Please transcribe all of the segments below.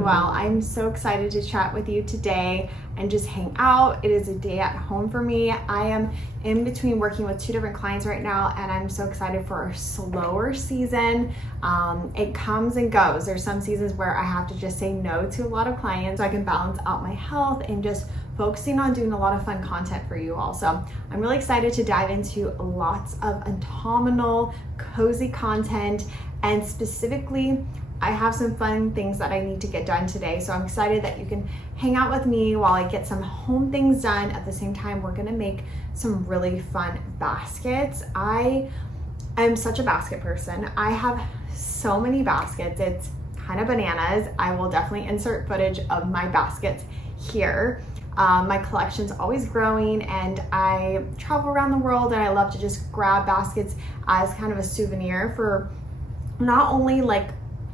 doing well. I'm so excited to chat with you today and just hang out. It is a day at home for me. I am in between working with 2 different clients right now, and I'm so excited for a slower season. It comes and goes. There's some seasons where I have to just say no to a lot of clients so I can balance out my health and just focusing on doing a lot of fun content for you all. So I'm really excited to dive into lots of autumnal, cozy content, and specifically I have some fun things that I need to get done today. So I'm excited that you can hang out with me while I get some home things done. At the same time, we're gonna make some really fun baskets. I am such a basket person. I have so many baskets. It's kind of bananas. I will definitely insert footage of my baskets here. My collection's always growing, and I travel around the world, and I love to just grab baskets as kind of a souvenir for not only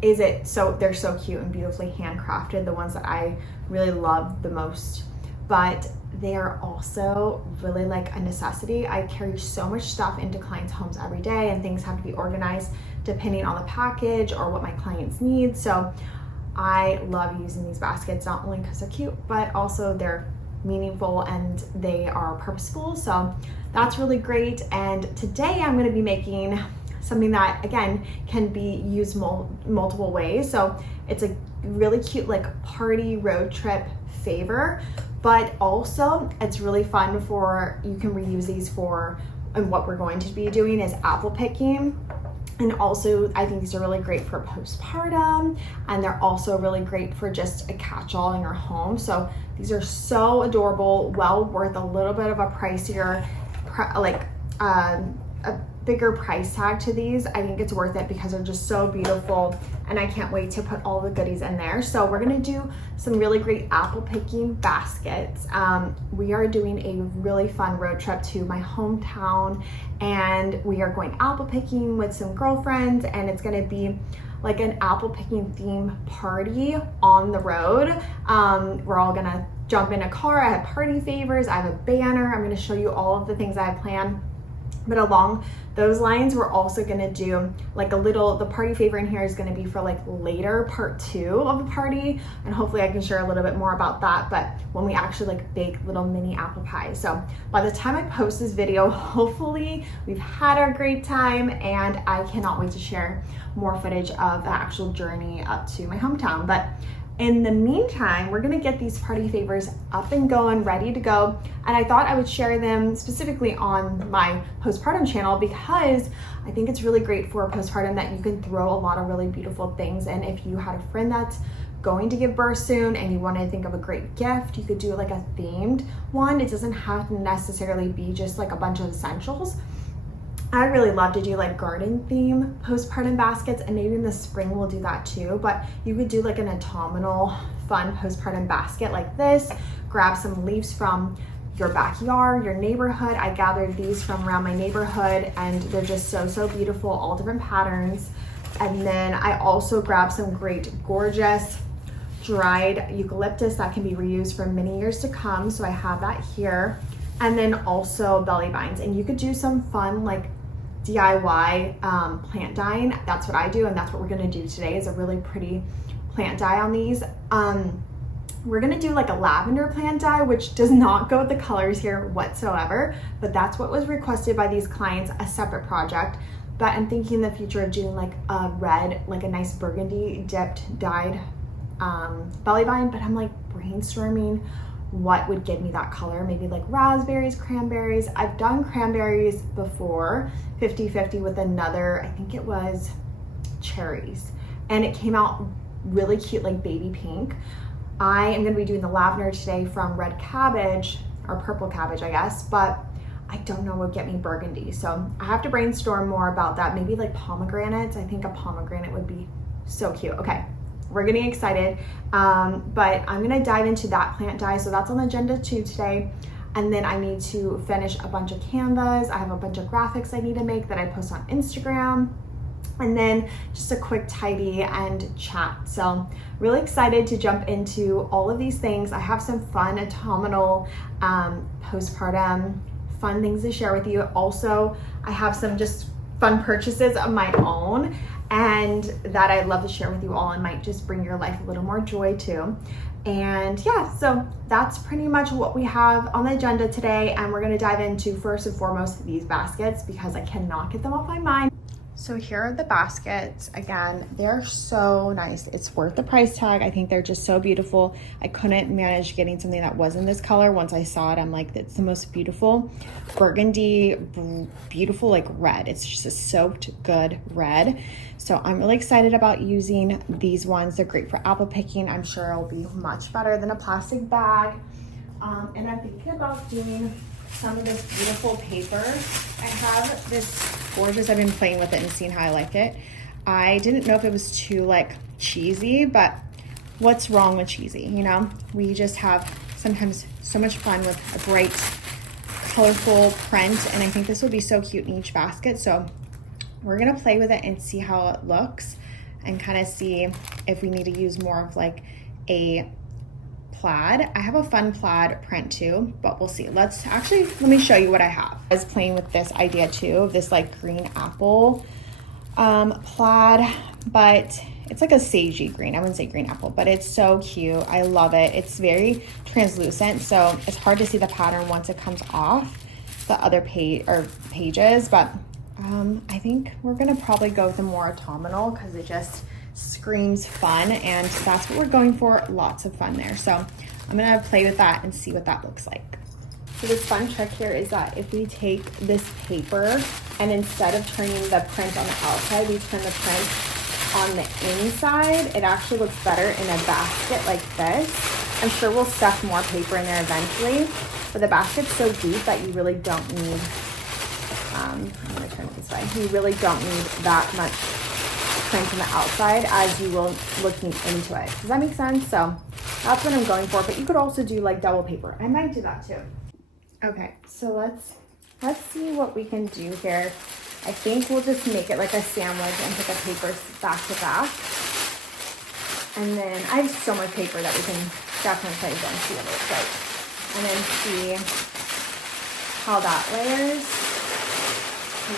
they're so cute and beautifully handcrafted, the ones that I really love the most, but they are also really like a necessity. I carry so much stuff into clients' homes every day, and things have to be organized depending on the package or what my clients need. So I love using these baskets, not only because they're cute, but also they're meaningful and they are purposeful. So that's really great. And today I'm going to be making something that again can be used multiple ways. So it's a really cute party road trip favor, but also it's really fun for, you can reuse these for, and what we're going to be doing is apple picking. And also I think these are really great for postpartum, and they're also really great for just a catch-all in your home. So these are so adorable, well worth a little bit of a pricier, a bigger price tag to these. I think it's worth it because they're just so beautiful, and I can't wait to put all the goodies in there. So we're gonna do some really great apple picking baskets. We are doing a really fun road trip to my hometown, and we are going apple picking with some girlfriends, and it's gonna be like an apple picking theme party on the road. We're all gonna jump in a car. I have party favors, I have a banner. I'm gonna show you all of the things I have planned. But along those lines, we're also gonna do the party favor in here is gonna be for later part 2 of the party. And hopefully I can share a little bit more about that, but when we actually bake little mini apple pies. So by the time I post this video, hopefully we've had our great time, and I cannot wait to share more footage of the actual journey up to my hometown. But in the meantime, we're gonna get these party favors up and going, ready to go. And I thought I would share them specifically on my postpartum channel because I think it's really great for postpartum that you can throw a lot of really beautiful things. And if you had a friend that's going to give birth soon and you want to think of a great gift, you could do a themed one. It doesn't have to necessarily be just a bunch of essentials. I really love to do garden theme postpartum baskets, and maybe in the spring we'll do that too, but you could do an autumnal fun postpartum basket like this. Grab some leaves from your backyard, your neighborhood. I gathered these from around my neighborhood, and they're just so beautiful, all different patterns. And then I also grabbed some great gorgeous dried eucalyptus that can be reused for many years to come, so I have that here. And then also belly vines, and you could do some fun DIY plant dyeing. That's what I do, and that's what we're gonna do today, is a really pretty plant dye on these. We're gonna do a lavender plant dye, which does not go with the colors here whatsoever, but that's what was requested by these clients, a separate project. But I'm thinking in the future of doing a red, a nice burgundy dipped dyed belly vine, but I'm brainstorming what would give me that color. Maybe raspberries, cranberries. I've done cranberries before, 50-50 with another, I think it was cherries, and it came out really cute, baby pink. I am gonna be doing the lavender today from red cabbage, or purple cabbage, I guess, but I don't know what would get me burgundy. So I have to brainstorm more about that. Maybe pomegranates. I think a pomegranate would be so cute. Okay. We're getting excited, but I'm gonna dive into that plant dye. So that's on the agenda too today. And then I need to finish a bunch of canvas. I have a bunch of graphics I need to make that I post on Instagram. And then just a quick tidy and chat. So really excited to jump into all of these things. I have some fun autumnal, postpartum fun things to share with you. Also, I have some just fun purchases of my own and that I'd love to share with you all and might just bring your life a little more joy too. And yeah, so that's pretty much what we have on the agenda today. And we're gonna dive into first and foremost these baskets because I cannot get them off my mind. So here are the baskets. Again, they're so nice. It's worth the price tag. I think they're just so beautiful. I couldn't manage getting something that wasn't this color. Once I saw it, I'm like, it's the most beautiful burgundy, beautiful like red. It's just a soaked good red. So I'm really excited about using these ones. They're great for apple picking. I'm sure it'll be much better than a plastic bag. And I'm thinking about doing some of this beautiful paper. I have this gorgeous, I've been playing with it and seeing how I like it. I didn't know if it was too like cheesy, but what's wrong with cheesy, you know? We just have sometimes so much fun with a bright, colorful print, and I think this would be so cute in each basket. So we're gonna play with it and see how it looks and kind of see if we need to use more of like a plaid. I have a fun plaid print too, but we'll see. Let me show you what I have. I was playing with this idea too of this like green apple plaid, but it's like a sagey green. I wouldn't say green apple, but it's so cute. I love it. It's very translucent, so it's hard to see the pattern once it comes off the other pages, but I think we're gonna probably go with the more autumnal because it just screams fun, and that's what we're going for. Lots of fun there. So I'm gonna play with that and see what that looks like. So this fun trick here is that if we take this paper and instead of turning the print on the outside, we turn the print on the inside, it actually looks better in a basket like this. I'm sure we'll stuff more paper in there eventually, but the basket's so deep that you really don't need, I'm gonna turn it this way, you really don't need that much print on the outside as you will looking into it. Does that make sense? So that's what I'm going for, but you could also do like double paper. I might do that too. Okay, so let's see what we can do here. I think we'll just make it like a sandwich and put the papers back to back. And then I have so much paper that we can definitely play with and see what it looks like. And then see how that layers.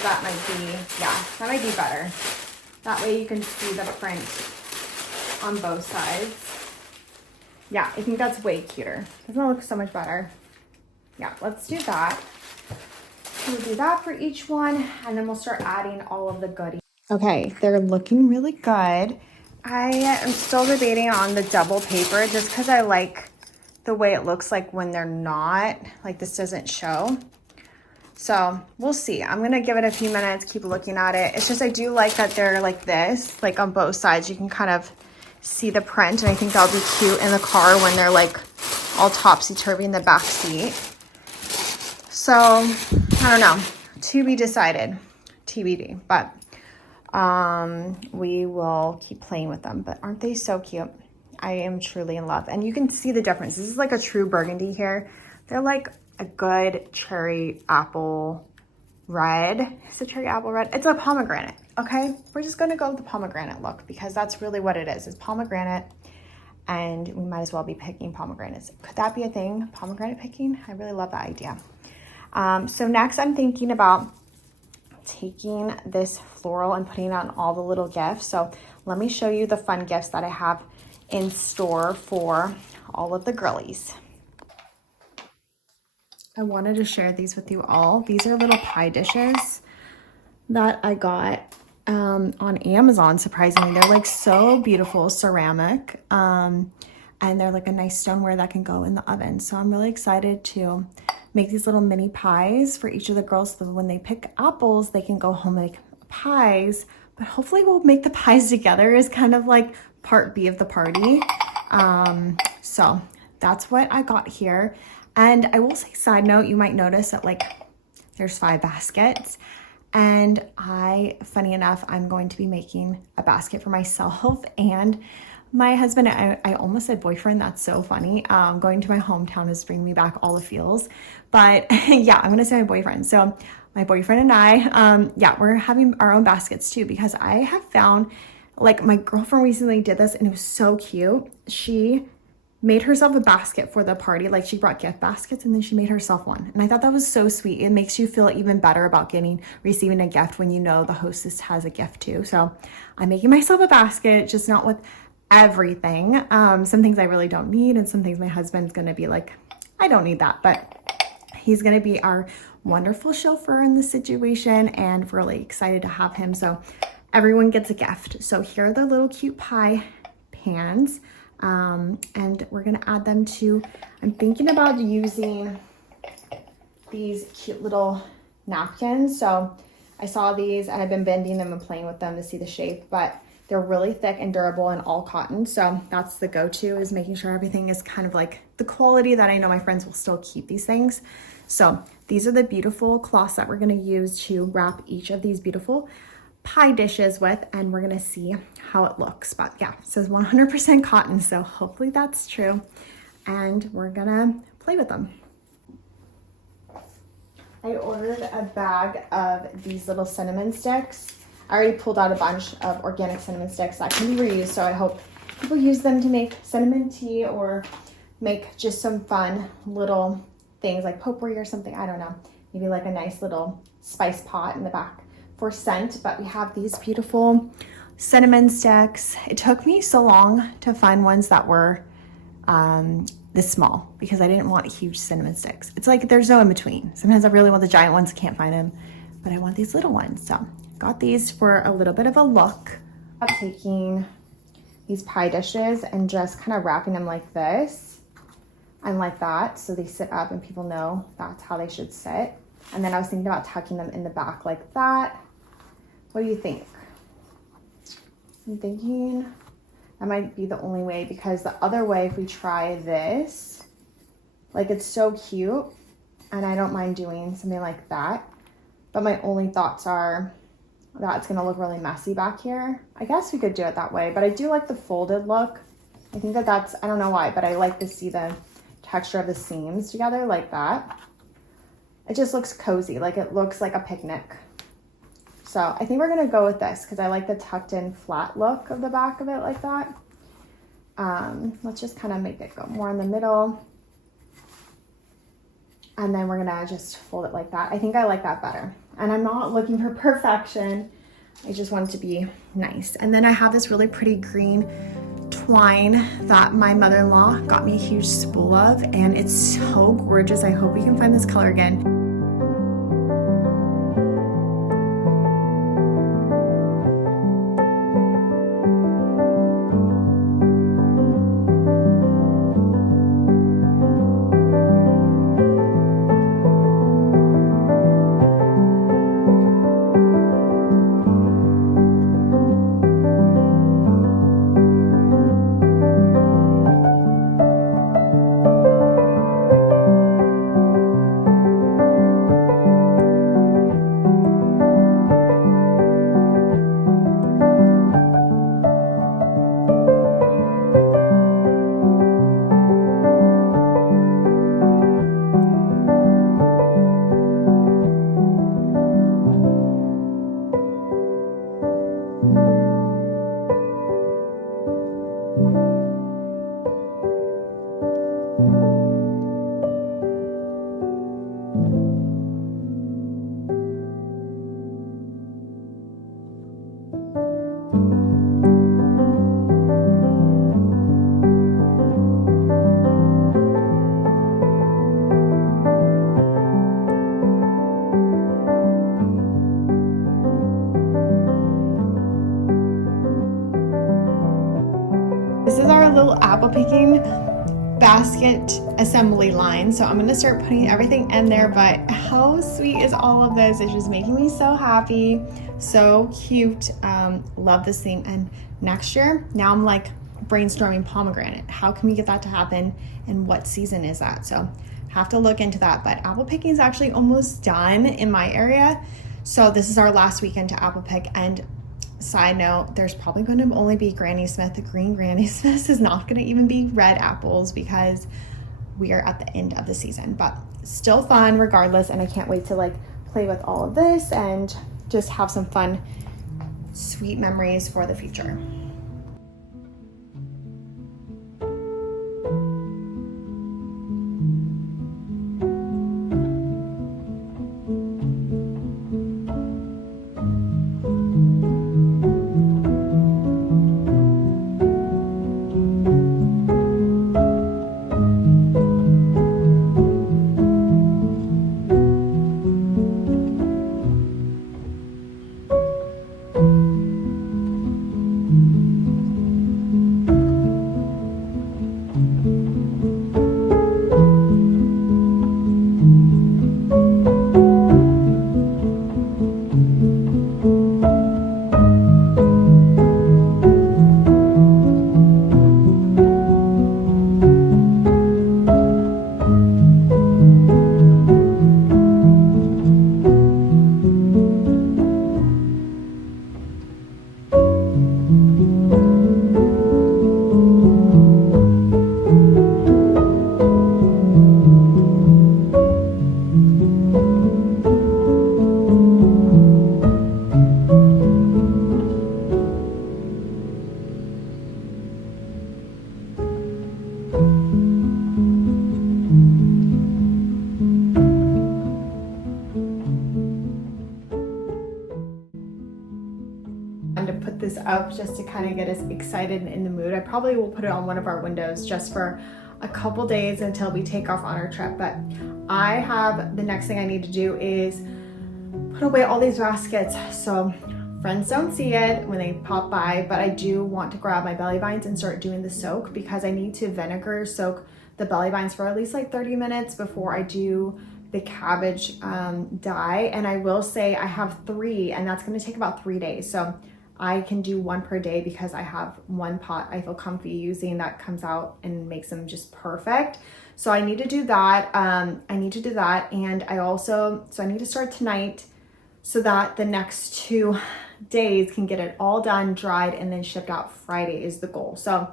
That might be, yeah, that might be better. That way you can see the print on both sides. Yeah, I think that's way cuter. Doesn't it look so much better? Yeah, let's do that. We'll do that for each one, and then we'll start adding all of the goodies. Okay, they're looking really good. I am still debating on the double paper just because I like the way it looks like when they're not, like this doesn't show. So we'll see. I'm gonna give it a few minutes, keep looking at it. It's just I do like that they're like this, like on both sides. You can kind of see the print, and I think that'll be cute in the car when they're like all topsy-turvy in the back seat. So I don't know, to be decided, TBD, but we will keep playing with them. But aren't they so cute? I am truly in love, and you can see the difference. This is like a true burgundy here. They're like a good cherry apple red. It's a cherry apple red. It's a pomegranate, okay? We're just gonna go with the pomegranate look because that's really what it is. It's pomegranate, and we might as well be picking pomegranates. Could that be a thing, pomegranate picking? I really love that idea. So next I'm thinking about taking this floral and putting it on all the little gifts. So let me show you the fun gifts that I have in store for all of the girlies. I wanted to share these with you all. These are little pie dishes that I got on Amazon, surprisingly. They're like so beautiful, ceramic, and they're like a nice stoneware that can go in the oven. So I'm really excited to make these little mini pies for each of the girls so that when they pick apples, they can go home and make pies. But hopefully we'll make the pies together as kind of like part B of the party. So that's what I got here. And I will say, side note, you might notice that like there's 5 baskets. And funny enough, I'm going to be making a basket for myself and my husband. I almost said boyfriend. That's so funny. Going to my hometown is bringing me back all the feels. But yeah, I'm going to say my boyfriend. So my boyfriend and I, yeah, we're having our own baskets too, because I have found, like, my girlfriend recently did this and it was so cute. She made herself a basket for the party. Like, she brought gift baskets and then she made herself one. And I thought that was so sweet. It makes you feel even better about receiving a gift when you know the hostess has a gift too. So I'm making myself a basket, just not with everything. Some things I really don't need, and some things my husband's gonna be like, I don't need that, but he's gonna be our wonderful chauffeur in this situation, and really excited to have him. So everyone gets a gift. So here are the little cute pie pans. And we're gonna add them to, I'm thinking about using these cute little napkins. So I saw these and I've been bending them and playing with them to see the shape, but they're really thick and durable and all cotton. So that's the go-to, is making sure everything is kind of like the quality that I know my friends will still keep these things. So these are the beautiful cloths that we're gonna use to wrap each of these beautiful pie dishes with, and we're gonna see how it looks. But yeah, it says 100% cotton, so hopefully that's true. And we're gonna play with them. I ordered a bag of these little cinnamon sticks. I already pulled out a bunch of organic cinnamon sticks that can be reused, so I hope people use them to make cinnamon tea or make just some fun little things like potpourri or something. I don't know, maybe like a nice little spice pot in the back for scent. But we have these beautiful cinnamon sticks. It took me so long to find ones that were this small because I didn't want huge cinnamon sticks. It's like there's no in between. Sometimes I really want the giant ones, can't find them, but I want these little ones. So got these for a little bit of a look. I'm taking these pie dishes and just kind of wrapping them like this and like that, so they sit up and people know that's how they should sit. And then I was thinking about tucking them in the back like that. What do you think? I'm thinking that might be the only way, because the other way, if we try this, like, it's so cute and I don't mind doing something like that. But my only thoughts are that it's gonna look really messy back here. I guess we could do it that way, but I do like the folded look. I think that that's, I don't know why, but I like to see the texture of the seams together like that. It just looks cozy, like it looks like a picnic. So I think we're gonna go with this because I like the tucked in flat look of the back of it like that. Let's just kind of make it go more in the middle. And then we're gonna just fold it like that. I think I like that better. And I'm not looking for perfection. I just want it to be nice. And then I have this really pretty green twine that my mother-in-law got me a huge spool of, and it's so gorgeous. I hope we can find this color again. This is our little apple picking basket assembly line. So I'm gonna start putting everything in there, but how sweet is all of this? It's just making me so happy, so cute. Love this theme. And next year, now I'm like brainstorming pomegranate. How can we get that to happen? And what season is that? So have to look into that. But apple picking is actually almost done in my area. So this is our last weekend to apple pick. And side note, there's probably going to only be Granny Smith. The green Granny Smith is not going to even be red apples because we are at the end of the season, but still fun regardless. And I can't wait to like play with all of this and just have some fun, sweet memories for the future. wanted to put this up just to kind of get us excited and in the mood. I probably will put it on one of our windows just for a couple days until we take off on our trip. But I have, the next thing I need to do is put away all these baskets so friends don't see it when they pop by, but I do want to grab my belly binds and start doing the soak because I need to vinegar soak the belly binds for at least like 30 minutes before I do the cabbage dye. And I will say I have 3 and that's going to take about 3 days. So I can do 1 per day because I have 1 pot I feel comfy using that comes out and makes them just perfect. So I need to do that. And I need to start tonight so that the next 2 days can get it all done, dried, and then shipped out Friday is the goal. So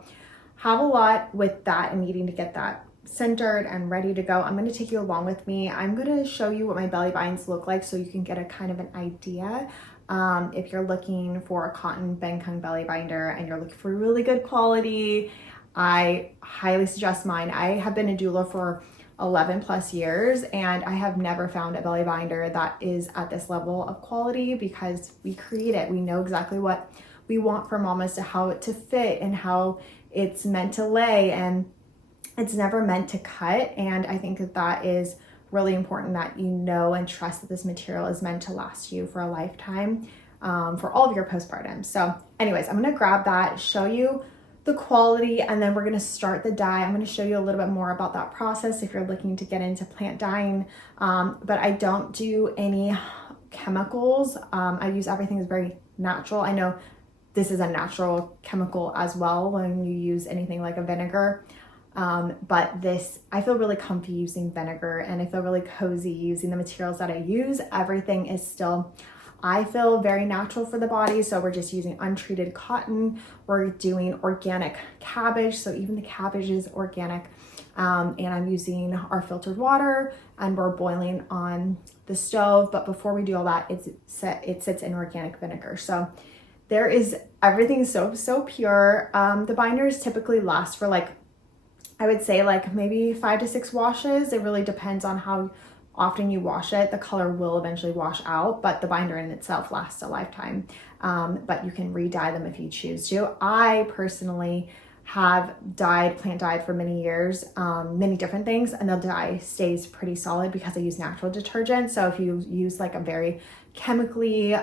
have a lot with that and needing to get that centered and ready to go. I'm going to take you along with me. I'm going to show you what my belly binds look like so you can get a kind of an idea. If you're looking for a cotton Bangkok belly binder and you're looking for really good quality, I highly suggest mine. I have been a doula for 11 plus years and I have never found a belly binder that is at this level of quality because we create it. We know exactly what we want for mom as to how it to fit and how it's meant to lay, and it's never meant to cut. And I think that is really important that you know and trust that this material is meant to last you for a lifetime for all of your postpartum. So anyways, I'm going to grab that, show you the quality, and then we're going to start the dye. I'm going to show you a little bit more about that process if you're looking to get into plant dyeing. But I don't do any chemicals. I use everything that's very natural. I know this is a natural chemical as well when you use anything like a vinegar. But this, I feel really comfy using vinegar and I feel really cozy using the materials that I use. Everything is still, I feel, very natural for the body. So we're just using untreated cotton. We're doing organic cabbage. So even the cabbage is organic. And I'm using our filtered water and we're boiling on the stove. But before we do all that, it sits in organic vinegar. So there is, everything is so pure. The binders typically last for like, I would say like maybe 5 to 6 washes. It really depends on how often you wash it. The color will eventually wash out, but the binder in itself lasts a lifetime. But you can re-dye them if you choose to. I personally have plant dyed for many years, many different things, and the dye stays pretty solid because I use natural detergent. So if you use like a very chemically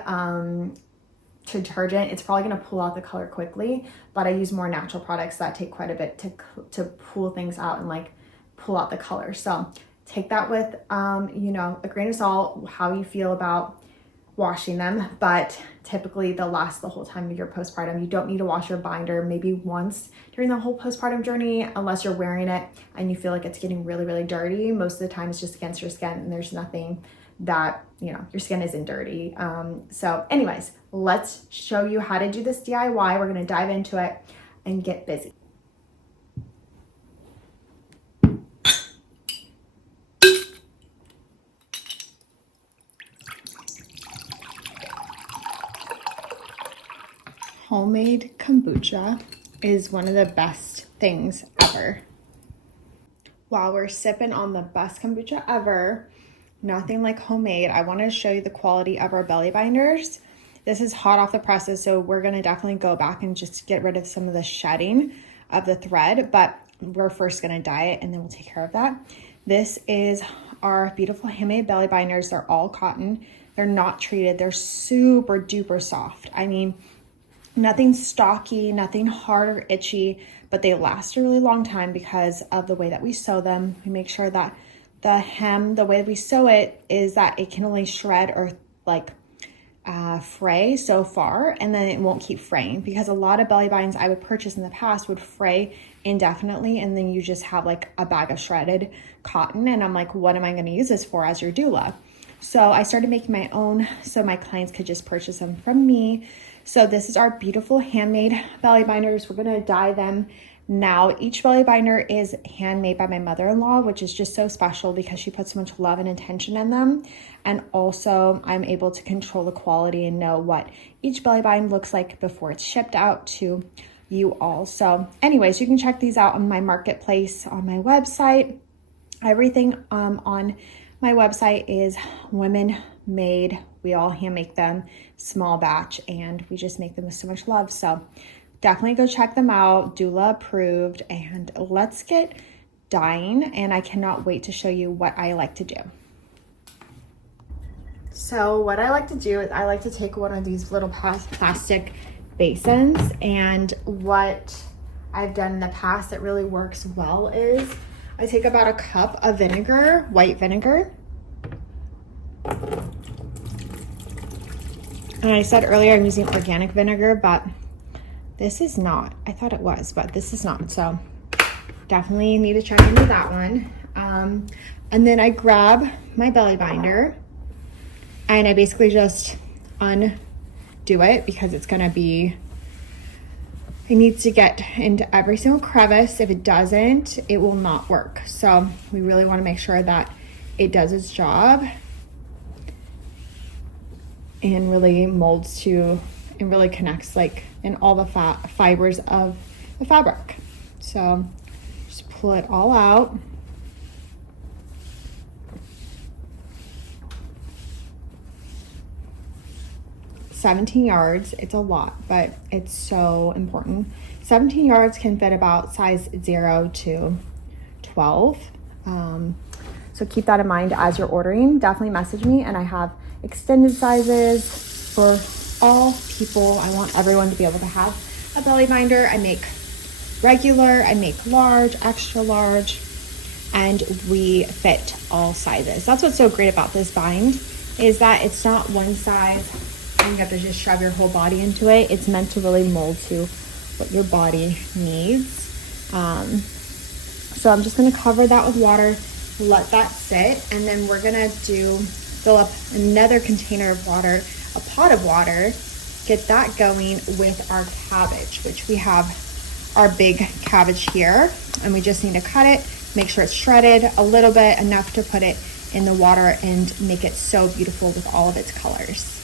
detergent, it's probably going to pull out the color quickly, but I use more natural products that take quite a bit to pull things out and like pull out the color. So take that with a grain of salt, how you feel about washing them, but typically they'll last the whole time of your postpartum. You don't need to wash your binder maybe once during the whole postpartum journey unless you're wearing it and you feel like it's getting really dirty. Most of the time it's just against your skin and there's nothing that, your skin isn't dirty. So anyways, let's show you how to do this DIY. We're going to dive into it and get busy. Homemade kombucha is one of the best things ever. While we're sipping on the best kombucha ever, nothing like homemade, I want to show you the quality of our belly binders. This is hot off the presses, so we're going to definitely go back and just get rid of some of the shedding of the thread, but we're first going to dye it and then we'll take care of that. This is our beautiful handmade belly binders. They're all cotton. They're not treated. They're super duper soft. I mean, nothing stocky, nothing hard or itchy, but they last a really long time because of the way that we sew them. We make sure that the hem, the way that we sew it is that it can only shred or like fray so far, and then it won't keep fraying, because a lot of belly binds I would purchase in the past would fray indefinitely, and then you just have like a bag of shredded cotton, and I'm like, what am I going to use this for as your doula? So I started making my own so my clients could just purchase them from me. So this is our beautiful handmade belly binders. We're going to dye them now. Each belly binder is handmade by my mother-in-law, which is just so special because she puts so much love and intention in them. And also I'm able to control the quality and know what each belly bind looks like before it's shipped out to you all. So anyways, you can check these out on my marketplace on my website. Everything on my website is women made We all hand make them, small batch, and we just make them with so much love. So definitely go check them out, doula approved, and let's get dyeing. And I cannot wait to show you what I like to do. So what I like to do is I like to take one of these little plastic basins, and what I've done in the past that really works well is I take about a cup of vinegar, white vinegar. And I said earlier I'm using organic vinegar, but this is not. I thought it was, but this is not. So definitely need to check into that one. And then I grab my belly binder and I basically just undo it because it's gonna be, it needs to get into every single crevice. If it doesn't, it will not work. So we really wanna make sure that it does its job and really molds to, and really connects like in all the fibers of the fabric. So just pull it all out. "17 yards, it's a lot, but it's so important. 17 yards can fit about size 0 to 12. So keep that in mind as you're ordering. Definitely message me, and I have extended sizes for all people. I want everyone to be able to have a belly binder. I make regular, I make large, extra large, and we fit all sizes. That's what's so great about this bind, is that it's not one size and you have to just shove your whole body into it. It's meant to really mold to what your body needs. So I'm just gonna cover that with water, let that sit, and then we're gonna fill up another container of water, a pot of water, get that going with our cabbage, which we have our big cabbage here, and we just need to cut it, make sure it's shredded a little bit, enough to put it in the water and make it so beautiful with all of its colors.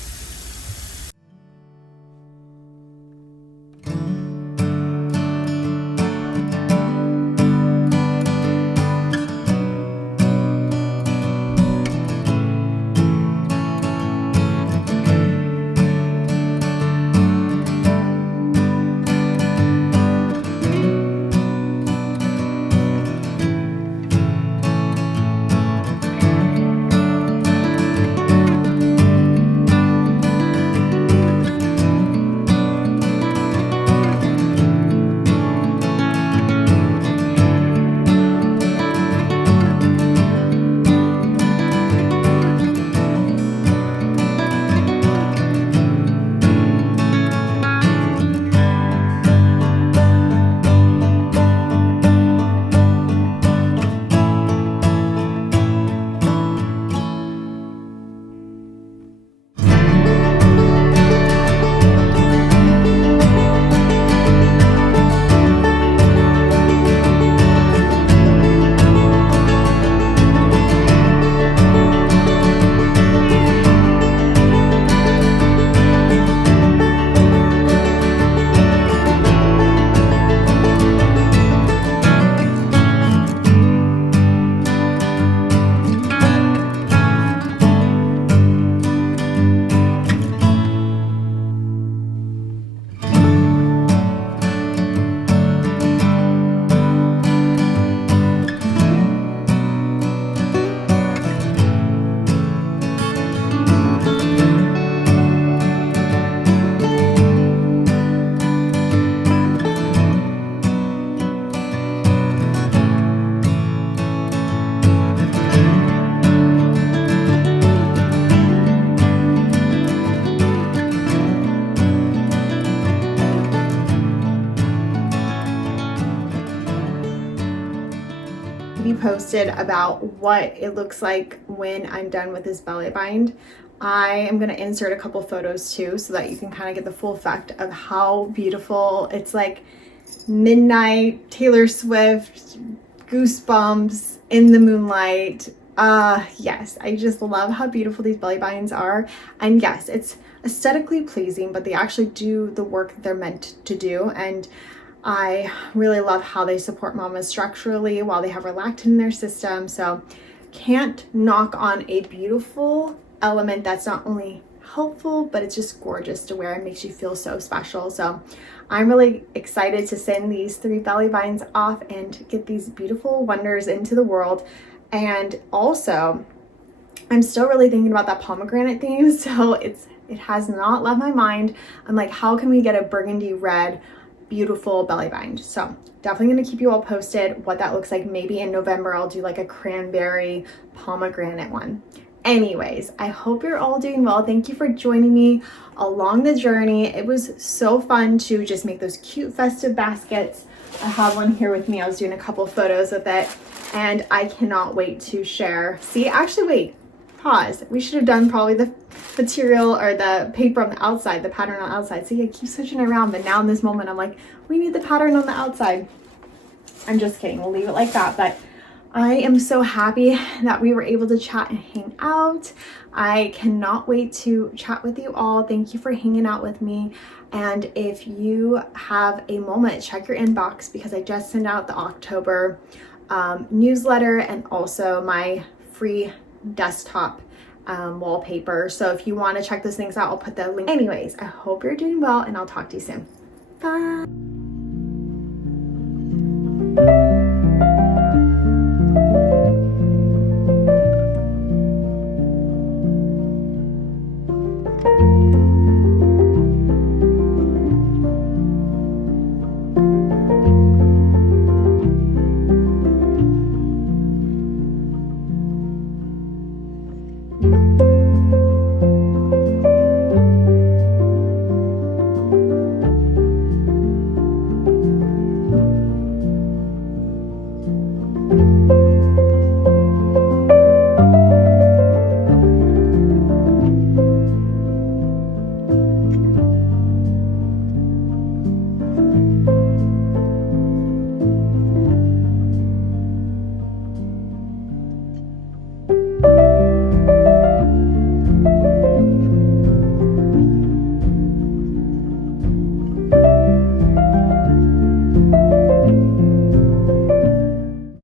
Posted about what it looks like when I'm done with this belly bind. I am going to insert a couple photos too, so that you can kind of get the full effect of how beautiful. It's like midnight, Taylor Swift, goosebumps in the moonlight. Yes, I just love how beautiful these belly binds are. And yes, it's aesthetically pleasing, but they actually do the work they're meant to do. And I really love how they support mamas structurally while they have relactin in their system. So can't knock on a beautiful element that's not only helpful, but it's just gorgeous to wear. It makes you feel so special. So I'm really excited to send these 3 belly binds off and get these beautiful wonders into the world. And also, I'm still really thinking about that pomegranate theme, so it has not left my mind. I'm like, how can we get a burgundy red beautiful belly bind? So definitely going to keep you all posted what that looks like. Maybe in November I'll do like a cranberry pomegranate one. Anyways, I hope you're all doing well. Thank you for joining me along the journey. It was so fun to just make those cute festive baskets. I have one here with me. I was doing a couple photos with it, and I cannot wait to share. See, actually, wait, pause. We should have done probably the material or the paper on the outside, the pattern on the outside. See, I keep switching around, but now in this moment, I'm like, we need the pattern on the outside. I'm just kidding. We'll leave it like that. But I am so happy that we were able to chat and hang out. I cannot wait to chat with you all. Thank you for hanging out with me. And if you have a moment, check your inbox, because I just sent out the October newsletter and also my free desktop wallpaper. So if you want to check those things out, I'll put the link. Anyways, I hope you're doing well, and I'll talk to you soon. Bye.